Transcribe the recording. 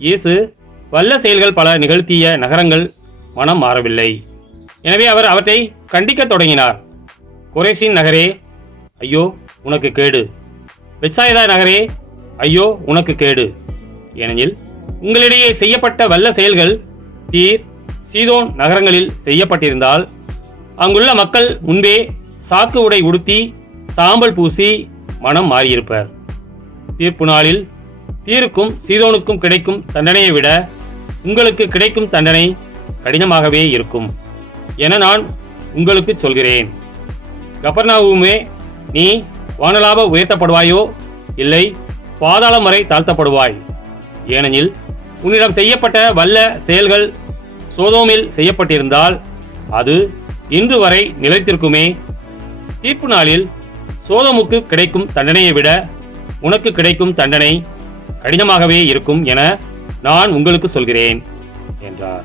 இயேசு வல்ல செயல்கள் பல நிகழ்த்திய நகரங்கள் மனம் மாறவில்லை. எனவே அவர் அவற்றை கண்டிக்க தொடங்கினார். கொரேசின் நகரே, ஐயோ உனக்கு கேடு! பெத்சாய்தா நகரே, ஐயோ உனக்கு கேடு! ஏனெனில் உங்களிடையே செய்யப்பட்ட வல்ல செயல்கள் தீர், சீதோன் நகரங்களில் செய்யப்பட்டிருந்தால் அங்குள்ள மக்கள் முன்பே சாக்கு உடை உடுத்தி சாம்பல் பூசி மனம் மாறியிருப்பர். தீர்ப்பு நாளில் தீருக்கும் சீதோனுக்கும் கிடைக்கும் தண்டனையை விட உங்களுக்கு கிடைக்கும் தண்டனை கடினமாகவே இருக்கும் என நான் உங்களுக்கு சொல்கிறேன். கபர்நாவுமே, நீ வானலாக உயர்த்தப்படுவாயோ இல்லை பாதாளம் வரை தாழ்த்தப்படுவாய். ஏனெனில் உன்னிடம் செய்யப்பட்ட வல்ல செயல்கள் சோதோமில் செய்யப்பட்டிருந்தால் அது இன்று வரை நிலைத்திருக்குமே. தீர்ப்பு நாளில் சோதோமுக்கு கிடைக்கும் தண்டனையை விட உனக்கு கிடைக்கும் தண்டனை கடினமாகவே இருக்கும் என நான் உங்களுக்கு சொல்கிறேன் என்றார்.